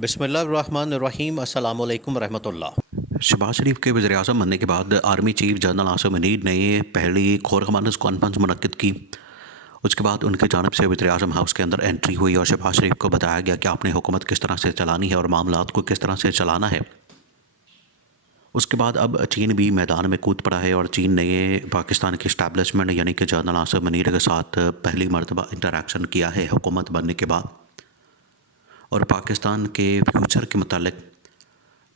बिस्मिल्लाहिर्रहमानिर्रहीम अस्सलामु अलैकुम रहमतुल्लाह। शहबाज शरीफ के वज़ीर-ए-आज़म बनने के बाद army chief general Asim Munir ने पहली कोर कमांडर्स कॉन्फ्रेंस मुनक्किद की। उसके बाद उनकी जानिब से वज़ीर-ए-आज़म हाउस के अंदर एंट्री हुई और शहबाज शरीफ को बताया गया कि आपने हुकूमत किस तरह से चलानी है और मामलात को किस तरह से चलाना है। उसके बाद अब चीन भी मैदान में कूद पड़ा है और चीन ने पाकिस्तान की इस्टेब्लिशमेंट यानी कि जनरल आसिम मुनीर के साथ पहली मरतबा इंटरेक्शन किया है हुकूमत बनने के बाद, और पाकिस्तान के फ्यूचर के मतलब,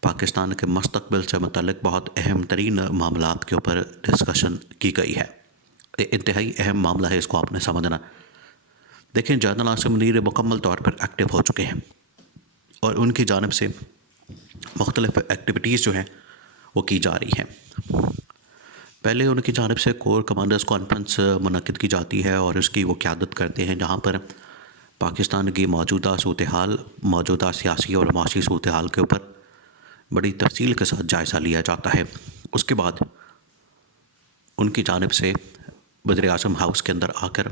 पाकिस्तान के मुस्तकबिल से मुतल्लिक बहुत अहम तरीन मामलात के ऊपर डिस्कशन की गई है। इंतहाई अहम मामला है, इसको आपने समझना। देखें, जनरल आसिम मुनीर मुकम्मल तौर पर एक्टिव हो चुके हैं और उनकी जानिब से मुख्तलिफ एक्टिविटीज़ जो हैं वो की जा रही हैं। पहले उनकी जानिब से कोर कमांडर्स कॉन्फ्रेंस मुनक्किद की जाती है और उसकी वो क़यादत करते हैं, जहाँ पर पाकिस्तान की मौजूदा सूरत हाल, मौजूदा सियासी और माशी सूरत हाल के ऊपर बड़ी तफसील के साथ जायज़ा लिया जाता है। उसके बाद उनकी जानिब से वज़ीर-ए-आज़म हाउस के अंदर आकर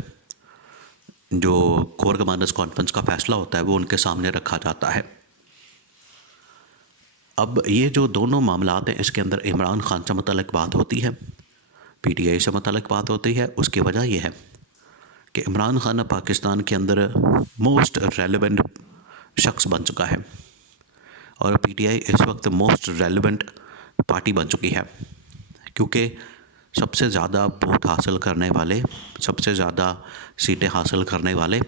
जो कोर कमांडर्स कॉन्फ्रेंस का फ़ैसला होता है वो उनके सामने रखा जाता है। अब ये जो दोनों मामलात हैं, इसके अंदर इमरान खान से मुतल्लिक बात होती है, PTI से मुतल्लिक बात होती है। उसकी वजह यह है कि इमरान खान पाकिस्तान के अंदर मोस्ट रेलेवेंट शख्स बन चुका है और PTI इस वक्त मोस्ट रेलेवेंट पार्टी बन चुकी है, क्योंकि सबसे ज़्यादा वोट हासिल करने वाले, सबसे ज़्यादा सीटें हासिल करने वाले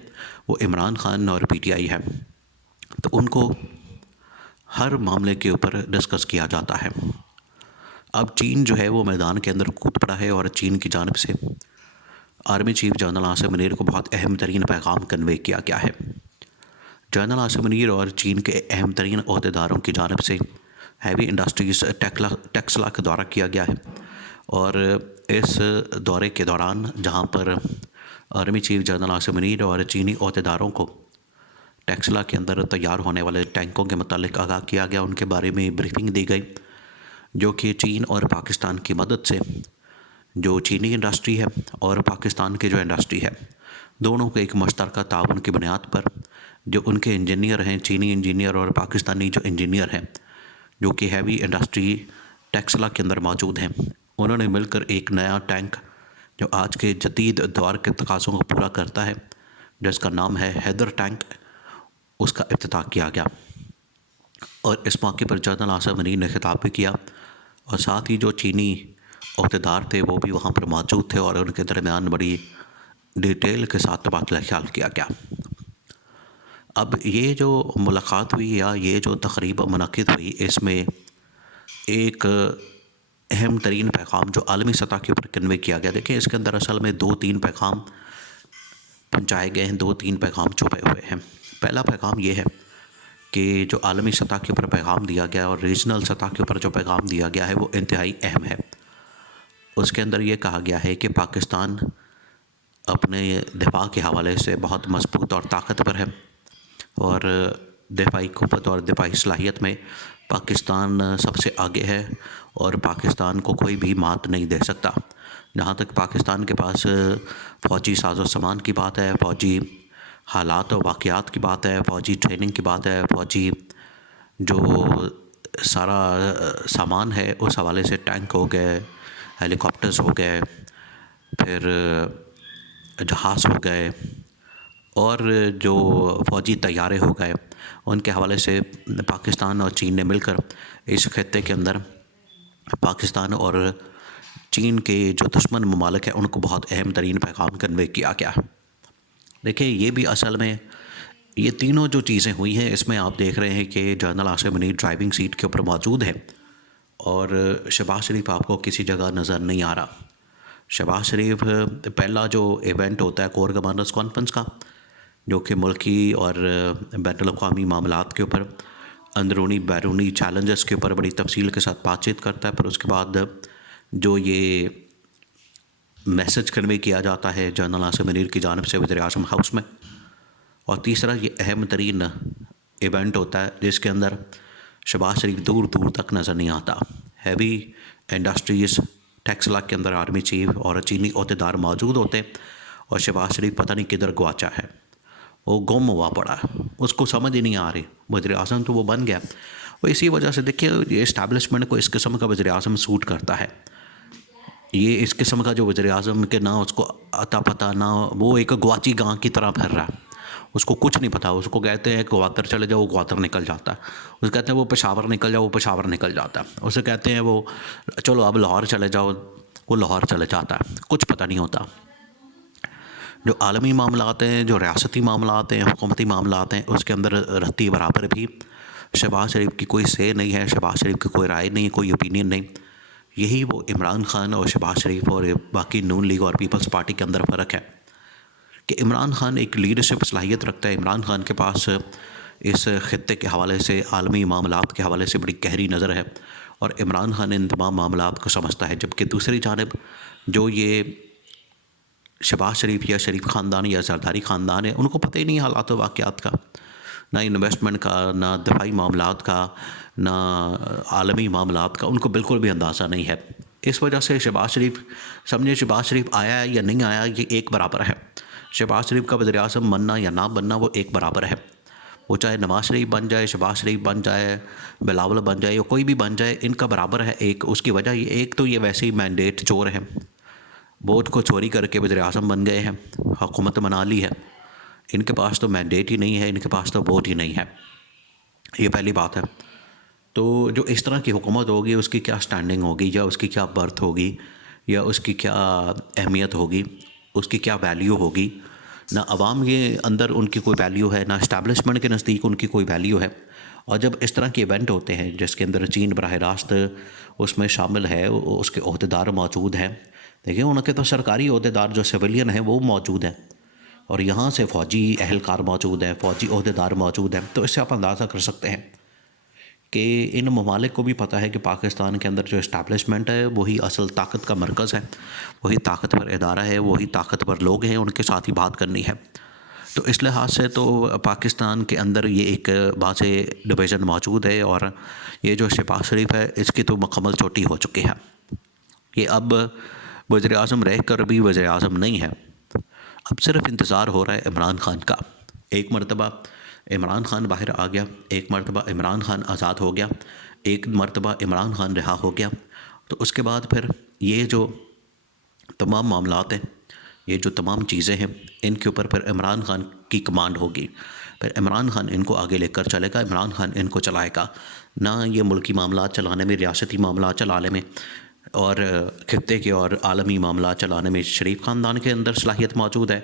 वो इमरान खान और PTI है। तो उनको हर मामले के ऊपर डिस्कस किया जाता है। अब चीन जो है वो मैदान के अंदर कूद पड़ा है और चीन की जानिब से army chief general Asim Munir को बहुत अहम तरीन पैगाम कन्वे किया गया है। जनरल आसिम मुनीर और चीन के अहम तरीन अहदेदारों की जानिब से हैवी इंडस्ट्रीज़ टेक्सला का दौरा किया गया है और इस दौरे के दौरान जहां पर army chief general Asim Munir और चीनी अहदेदारों को टेक्सला के अंदर तैयार होने वाले टैंकों के मुतालिक आगाह किया गया, उनके बारे में ब्रीफिंग दी गई, जो कि चीन और पाकिस्तान की मदद से जो चीनी इंडस्ट्री है और पाकिस्तान की जो इंडस्ट्री है, दोनों के एक मुश्तरका ताउन की बुनियाद पर जो उनके इंजीनियर हैं, चीनी इंजीनियर और पाकिस्तानी जो इंजीनियर हैं, जो कि हैवी इंडस्ट्री टेक्सला के अंदर मौजूद हैं, उन्होंने मिलकर एक नया टैंक जो आज के जदीद दौर के तकाज़ों को पूरा करता है, जिसका नाम है हैदर टैंक, उसका इफ्तिताह किया गया। और इस मौके पर जनरल आसिम मुनीर ने खिताब भी किया और साथ ही जो चीनी अहदेदार थे वो भी वहाँ पर मौजूद थे और उनके दरमियान बड़ी डिटेल के साथ तबादला ख्याल किया गया। अब ये जो मुलाकात हुई या ये जो तकरीब मुनक्किद हुई, इसमें एक अहम तरीन पैगाम जो आलमी सतह के ऊपर कन्वे किया गया। देखिए, इसके अंदर असल में 2-3 पैगाम पहुँचाए गए हैं, 2-3 पैगाम छुपे हुए हैं। पहला पैगाम ये है कि जो आलमी सतह के ऊपर पैगाम दिया गया और रीजनल सतह के ऊपर जो पैगाम दिया गया है वो इंतहाई अहम है। उसके अंदर ये कहा गया है कि पाकिस्तान अपने दिफा के हवाले से बहुत मजबूत और ताकतवर है और दिफाई क़ुव्वत और दिफाई सलाहियत में पाकिस्तान सबसे आगे है और पाकिस्तान को कोई भी मात नहीं दे सकता। जहाँ तक पाकिस्तान के पास फ़ौजी साजो सामान की बात है, फ़ौजी हालात और वाक़यात की बात है, फ़ौजी ट्रेनिंग की बात है, फ़ौजी जो सारा सामान है उस हवाले से टैंक हो गए, हेलीकॉप्टर्स हो गए, फिर जहाज़ हो गए और जो फ़ौजी तैयारे हो गए, उनके हवाले से पाकिस्तान और चीन ने मिलकर इस खित्ते के अंदर पाकिस्तान और चीन के जो दुश्मन ममालिक हैं उनको बहुत अहम तरीन पैगाम कन्वे किया गया। देखिए, ये भी असल में ये तीनों जो चीज़ें हुई हैं, इसमें आप देख रहे हैं कि general Asim Munir driving seat के ऊपर मौजूद है और शहबाज शरीफ आपको किसी जगह नज़र नहीं आ रहा। शहबाज शरीफ पहला जो इवेंट होता है कोर कमांडर्स कॉन्फ्रेंस का, जो कि मुल्की और बैनुल-अक़वामी मामलात के ऊपर अंदरूनी बैरूनी चैलेंजेस के ऊपर बड़ी तफसील के साथ बातचीत करता है, पर उसके बाद जो ये मैसेज कन्वे किया जाता है जनरल आसिम मुनीर की जानिब से वज़ीर-ए-आज़म हाउस में, और तीसरा ये अहम तरीन इवेंट होता है जिसके अंदर शहबाज शरीफ दूर दूर तक नज़र नहीं आता। हैवी इंडस्ट्रीज़ टेक्सला के अंदर आर्मी चीफ और चीनी अहदेदार मौजूद होते और शहबाज शरीफ पता नहीं किधर गवाचा है। वो गुम हुआ पड़ा है, उसको समझ ही नहीं आ रही। वज़ीर आज़म तो वो बन गया। और इसी वजह से देखिए ये इस्टेब्लिशमेंट को इस किस्म का वज़ीर आज़म सूट करता है। ये इस किस्म का जो वज़ीर आज़म के ना उसको अता पता ना, वो एक ग्वाची गां की तरह फिर रहा है, उसको कुछ नहीं पता। उसको कहते हैं ग्वादर चले जाओ, वो ग्वादर निकल जाता है। उसे कहते हैं वो पेशावर निकल जाओ, वो पेशावर निकल जाता है। उसे कहते हैं वो चलो अब लाहौर चले जाओ, वो लाहौर चले जाता है। कुछ पता नहीं होता। जो आलमी मामलात हैं, जो रियासती मामलात हैं, हुकूमती मामलात हैं, उसके अंदर रत्ती बराबर भी शहबाज शरीफ की कोई से नहीं है, शहबाज शरीफ की कोई राय नहीं, कोई ओपिनियन नहीं। यही वो इमरान खान और शहबाज शरीफ और बाकी नून लीग और पीपल्स पार्टी के अंदर फ़र्क है कि इमरान खान एक लीडरशिप सलाहियत रखता है। इमरान खान के पास इस खित्ते के हवाले से, आलमी मामलात के हवाले से बड़ी गहरी नज़र है और इमरान खान इन तमाम मामलात को समझता है। जबकि दूसरी जानिब जो ये शहबाज शरीफ या शरीफ ख़ानदान या जरदारी ख़ानदान है, उनको पता ही नहीं हालात व वाक़यात का, ना इन्वेस्टमेंट का, ना दफ़ाई मामलात का, ना आलमी मामलात का, उनको बिल्कुल भी अंदाज़ा नहीं है। इस वजह से शहबाज शरीफ समझे शहबाज शरीफ आया या नहीं आया ये एक बराबर है। शहबाज शरीफ का वज़ीर आज़म बनना या ना बनना वो एक बराबर है। वो चाहे नवाज़ शरीफ बन जाए, शहबाज शरीफ बन जाए, बिलावल बन जाए या कोई भी बन जाए, इनका बराबर है एक। उसकी वजह ये, एक तो ये वैसे ही मैंडेट चोर हैं, वोट को चोरी करके वज़ीर आज़म बन गए हैं, हुकूमत बना ली है। इनके पास तो मैंडेट ही नहीं है, इनके पास तो वोट ही नहीं है। ये पहली बात है। तो जो इस तरह की हुकूमत होगी उसकी क्या स्टैंडिंग होगी, या उसकी क्या बर्थ होगी, या उसकी क्या अहमियत होगी, उसकी क्या वैल्यू होगी। ना अवाम के अंदर उनकी कोई वैल्यू है, ना इस्टेब्लिशमेंट के नज़दीक उनकी कोई वैल्यू है। और जब इस तरह के इवेंट होते हैं जिसके अंदर चीन बराह रास्त उसमें शामिल है, उसके अहदेदार मौजूद हैं, देखिए उनके तो सरकारी अहदेदार जो सिविलियन हैं वो मौजूद हैं, और यहाँ से फ़ौजी अहलकार मौजूद हैं, फ़ौजी अहदेदार मौजूद हैं। तो इससे आप अंदाज़ा कर सकते हैं कि इन ममालिक को भी पता है कि पाकिस्तान के अंदर जो इस्टेब्लिशमेंट है वही असल ताकत का मरकज़ है, वही ताकतवर इदारा है, वही ताकतवर लोग हैं, उनके साथ ही बात करनी है। तो इस लिहाज से तो पाकिस्तान के अंदर ये एक वाज़े डिवीज़न मौजूद है, और ये जो शहबाज शरीफ है इसकी तो मुकम्मल चोटी हो चुकी है। ये अब वज़ीर आज़म रह कर भी वज़ीर आज़म नहीं है। अब सिर्फ इंतज़ार हो रहा है इमरान खान का। एक मरतबा इमरान खान बाहर आ गया, एक मरतबा इमरान खान आज़ाद हो गया, एक मरतबा इमरान खान रिहा हो गया, तो उसके बाद फिर ये जो तमाम मामलात हैं, ये जो तमाम चीज़ें हैं, इनके ऊपर फिर इमरान खान की कमांड होगी। फिर इमरान खान इनको आगे लेकर चलेगा, इमरान खान इनको चलाएगा। ना ये मुल्की मामलात चलाने में, रियासती मामलात चलाने में और खित्ते के और आलमी मामलात चलाने में शरीफ ख़ानदान के अंदर सलाहियत मौजूद है,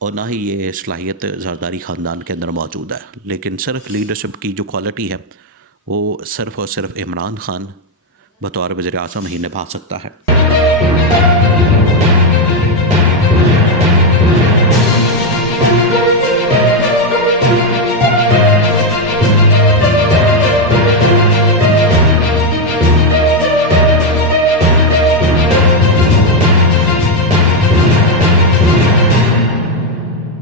और ना ही ये सलाहियत जरदारी ख़ानदान के अंदर मौजूद है। लेकिन सिर्फ लीडरशिप की जो क्वालिटी है वो सिर्फ़ और सिर्फ इमरान खान बतौर वज़ीर आज़म ही निभा सकता है।